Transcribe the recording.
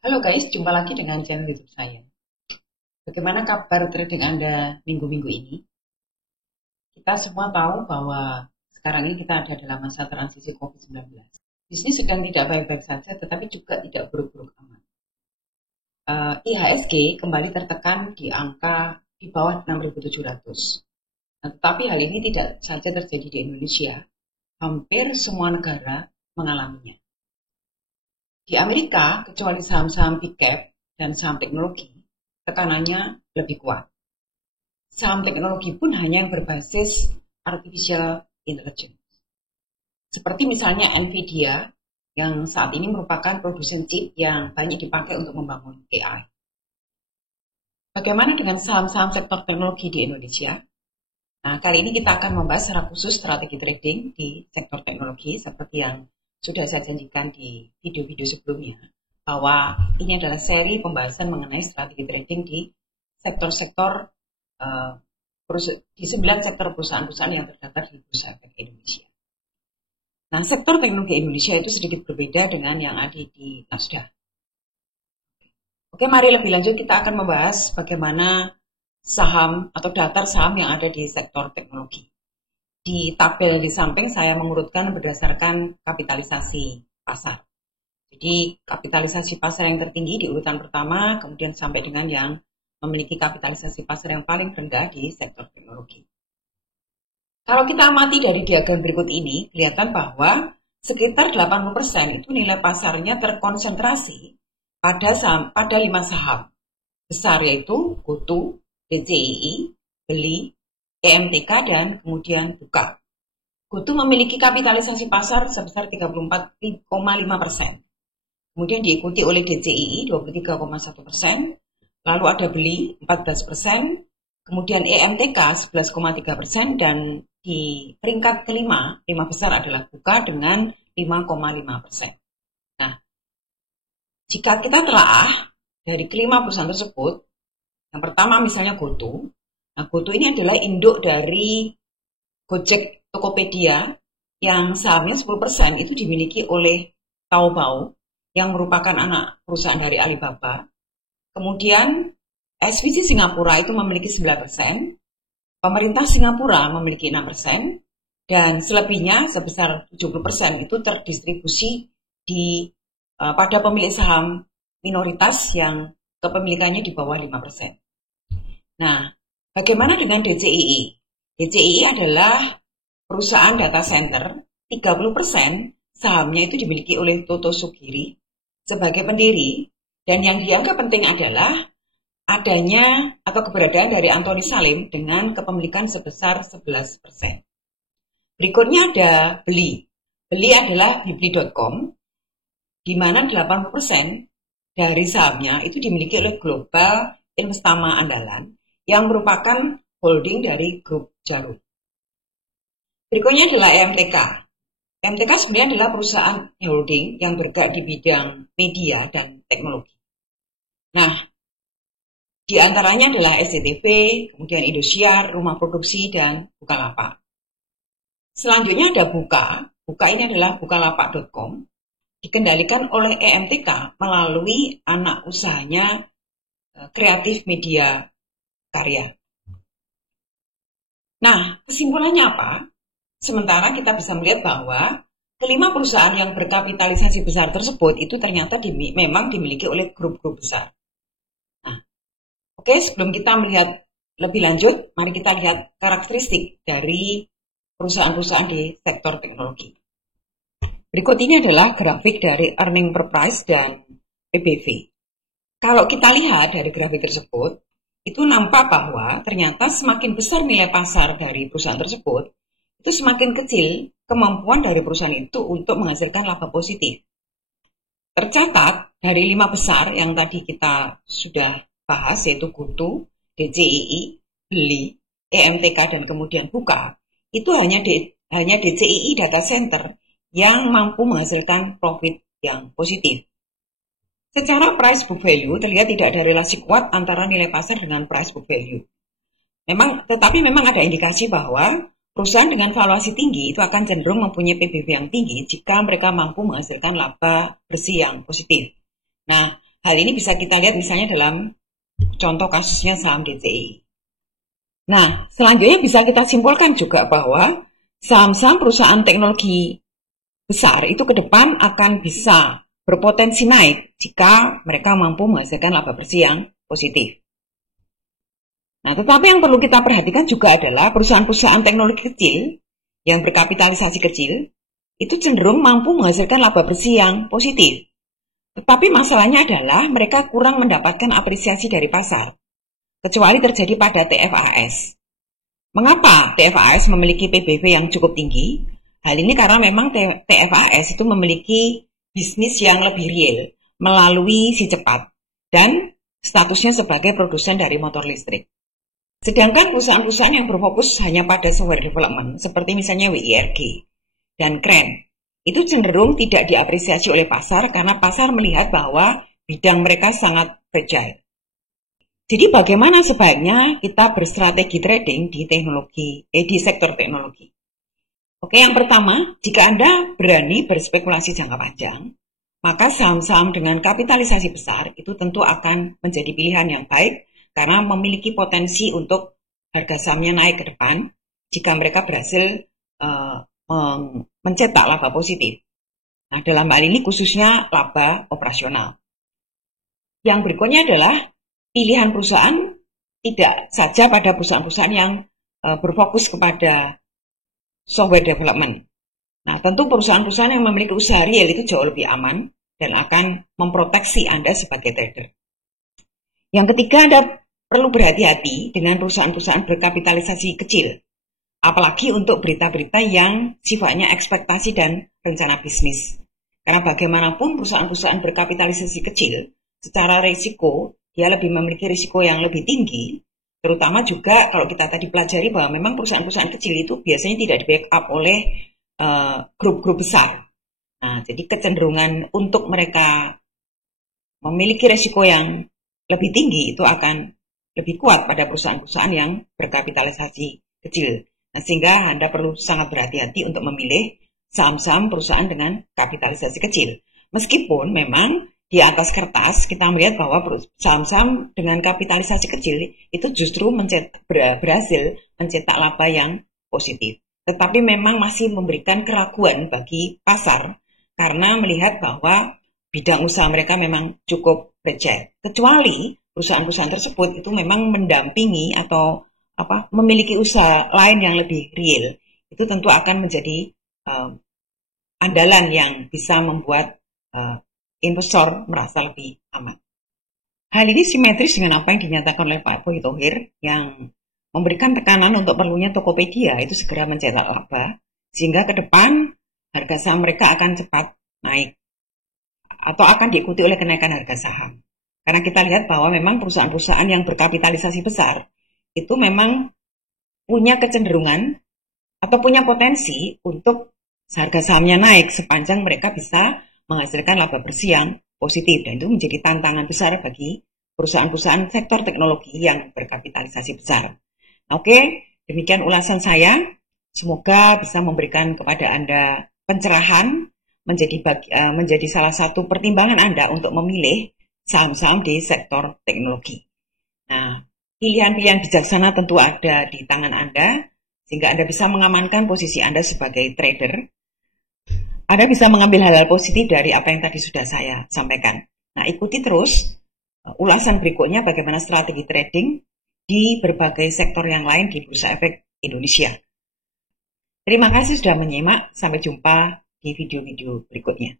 Halo guys, jumpa lagi dengan channel YouTube saya. Bagaimana kabar trading Anda minggu-minggu ini? Kita semua tahu bahwa sekarang ini kita ada dalam masa transisi COVID-19. Bisnis sedang tidak baik-baik saja, tetapi juga tidak buruk-buruk amat. IHSG kembali tertekan di angka di bawah 6.700. Nah, tetapi hal ini tidak saja terjadi di Indonesia. Hampir semua negara mengalaminya. Di Amerika, kecuali saham-saham big cap dan saham teknologi, tekanannya lebih kuat. Saham teknologi pun hanya yang berbasis artificial intelligence. Seperti misalnya Nvidia, yang saat ini merupakan produsen chip yang banyak dipakai untuk membangun AI. Bagaimana dengan saham-saham sektor teknologi di Indonesia? Nah, kali ini kita akan membahas secara khusus strategi trading di sektor teknologi seperti yang sudah saya janjikan di video-video sebelumnya, bahwa ini adalah seri pembahasan mengenai strategi trading di sektor-sektor di 9 sektor perusahaan-perusahaan yang terdaftar di Bursa Efek Indonesia. Nah, sektor teknologi Indonesia itu sedikit berbeda dengan yang ada di Nasdaq. Oke, mari lebih lanjut kita akan membahas bagaimana saham atau daftar saham yang ada di sektor teknologi. Di tabel di samping saya mengurutkan berdasarkan kapitalisasi pasar. Jadi kapitalisasi pasar yang tertinggi di urutan pertama, kemudian sampai dengan yang memiliki kapitalisasi pasar yang paling rendah di sektor teknologi. Kalau kita amati dari diagram berikut ini, kelihatan bahwa sekitar 80% itu nilai pasarnya terkonsentrasi pada 5 saham besar, yaitu GoTo, DCII, Beli, EMTK, dan kemudian Buka. GoTo memiliki kapitalisasi pasar sebesar 34,5%. Kemudian diikuti oleh DCII 23,1%, lalu ada Beli 14%, kemudian EMTK 11,3%, dan di peringkat kelima, 5 besar adalah Buka dengan 5,5%. Nah, jika kita telah dari kelima perusahaan tersebut, yang pertama misalnya GoTo. Nah, GoTo ini adalah induk dari Gojek Tokopedia yang sahamnya 10% itu dimiliki oleh Taobao yang merupakan anak perusahaan dari Alibaba. Kemudian SVC Singapura itu memiliki 9%, pemerintah Singapura memiliki 6%, dan selebihnya sebesar 70% itu terdistribusi pada pemilik saham minoritas yang kepemilikannya di bawah 5%. Nah, bagaimana dengan DCII? DCII adalah perusahaan data center, 30% sahamnya itu dimiliki oleh Toto Sugiri sebagai pendiri, dan yang dianggap penting adalah adanya atau keberadaan dari Antoni Salim dengan kepemilikan sebesar 11%. Berikutnya ada Beli. Beli adalah bibli.com, di mana 80% dari sahamnya itu dimiliki oleh Global Investama Andalan, yang merupakan holding dari grup Jarum. Berikutnya adalah EMTK. EMTK sebenarnya adalah perusahaan holding yang bergerak di bidang media dan teknologi. Nah, di antaranya adalah SCTV, kemudian Indosiar, Rumah Produksi, dan Bukalapak. Selanjutnya ada Buka. Buka ini adalah bukalapak.com, dikendalikan oleh EMTK melalui anak usahanya Kreatif Media Karya. Nah, kesimpulannya apa? Sementara kita bisa melihat bahwa kelima perusahaan yang berkapitalisasi besar tersebut itu ternyata memang dimiliki oleh grup-grup besar. Nah, oke, sebelum kita melihat lebih lanjut, mari kita lihat karakteristik dari perusahaan-perusahaan di sektor teknologi. Berikut ini adalah grafik dari earning per price dan PBV. Kalau kita lihat dari grafik tersebut, itu nampak bahwa ternyata semakin besar nilai pasar dari perusahaan tersebut, itu semakin kecil kemampuan dari perusahaan itu untuk menghasilkan laba positif. Tercatat dari 5 besar yang tadi kita sudah bahas, yaitu GoTo, DCII, Beli, EMTK, dan kemudian Buka, itu hanya DCII Data Center yang mampu menghasilkan profit yang positif. Secara price book value terlihat tidak ada relasi kuat antara nilai pasar dengan price book value. Tetapi memang ada indikasi bahwa perusahaan dengan valuasi tinggi itu akan cenderung mempunyai PBV yang tinggi jika mereka mampu menghasilkan laba bersih yang positif. Nah, Hal ini bisa kita lihat misalnya dalam contoh kasusnya saham DCI. Nah, selanjutnya bisa kita simpulkan juga bahwa saham-saham perusahaan teknologi besar itu ke depan akan bisa berpotensi naik jika mereka mampu menghasilkan laba bersih yang positif. Nah, tetapi yang perlu kita perhatikan juga adalah perusahaan-perusahaan teknologi kecil yang berkapitalisasi kecil itu cenderung mampu menghasilkan laba bersih yang positif. Tetapi masalahnya adalah mereka kurang mendapatkan apresiasi dari pasar, kecuali terjadi pada TFAS. Mengapa TFAS memiliki PBV yang cukup tinggi? Hal ini karena memang TFAS itu memiliki bisnis yang lebih real melalui si cepat dan statusnya sebagai produsen dari motor listrik. Sedangkan perusahaan-perusahaan yang berfokus hanya pada software development, seperti misalnya WIRG dan Kren, itu cenderung tidak diapresiasi oleh pasar karena pasar melihat bahwa bidang mereka sangat fragile. Jadi bagaimana sebaiknya kita berstrategi trading di sektor teknologi? Oke, yang pertama, jika Anda berani berspekulasi jangka panjang, maka saham-saham dengan kapitalisasi besar itu tentu akan menjadi pilihan yang baik karena memiliki potensi untuk harga sahamnya naik ke depan jika mereka berhasil mencetak laba positif. Nah, dalam hal ini khususnya laba operasional. Yang berikutnya adalah pilihan perusahaan tidak saja pada perusahaan-perusahaan yang berfokus kepada software development. Nah, tentu perusahaan-perusahaan yang memiliki usaha real itu jauh lebih aman dan akan memproteksi Anda sebagai trader. Yang ketiga, Anda perlu berhati-hati dengan perusahaan-perusahaan berkapitalisasi kecil, apalagi untuk berita-berita yang sifatnya ekspektasi dan rencana bisnis. Karena bagaimanapun perusahaan-perusahaan berkapitalisasi kecil, secara risiko, dia lebih memiliki risiko yang lebih tinggi, terutama juga kalau kita tadi pelajari bahwa memang perusahaan-perusahaan kecil itu biasanya tidak di-backup oleh grup-grup besar. Nah, jadi kecenderungan untuk mereka memiliki risiko yang lebih tinggi itu akan lebih kuat pada perusahaan-perusahaan yang berkapitalisasi kecil. Nah, sehingga Anda perlu sangat berhati-hati untuk memilih saham-saham perusahaan dengan kapitalisasi kecil. Meskipun memang di atas kertas kita melihat bahwa saham-saham dengan kapitalisasi kecil itu justru berhasil mencetak laba yang positif. Tetapi memang masih memberikan keraguan bagi pasar karena melihat bahwa bidang usaha mereka memang cukup fragile. Kecuali perusahaan-perusahaan tersebut itu memang mendampingi atau memiliki usaha lain yang lebih real. Itu tentu akan menjadi andalan yang bisa membuat investor merasa lebih aman. Hal ini simetris dengan apa yang dinyatakan oleh Pak Boy Thohir yang memberikan tekanan untuk perlunya Tokopedia itu segera mencetak laba, sehingga ke depan harga saham mereka akan cepat naik atau akan diikuti oleh kenaikan harga saham. Karena kita lihat bahwa memang perusahaan-perusahaan yang berkapitalisasi besar itu memang punya kecenderungan atau punya potensi untuk harga sahamnya naik sepanjang mereka bisa menghasilkan laba bersih yang positif. Dan itu menjadi tantangan besar bagi perusahaan-perusahaan sektor teknologi yang berkapitalisasi besar. Oke, demikian ulasan saya. Semoga bisa memberikan kepada Anda pencerahan, menjadi salah satu pertimbangan Anda untuk memilih saham-saham di sektor teknologi. Nah, pilihan-pilihan bijaksana tentu ada di tangan Anda, sehingga Anda bisa mengamankan posisi Anda sebagai trader. Anda bisa mengambil hal-hal positif dari apa yang tadi sudah saya sampaikan. Nah, ikuti terus ulasan berikutnya bagaimana strategi trading di berbagai sektor yang lain di Bursa Efek Indonesia. Terima kasih sudah menyimak. Sampai jumpa di video-video berikutnya.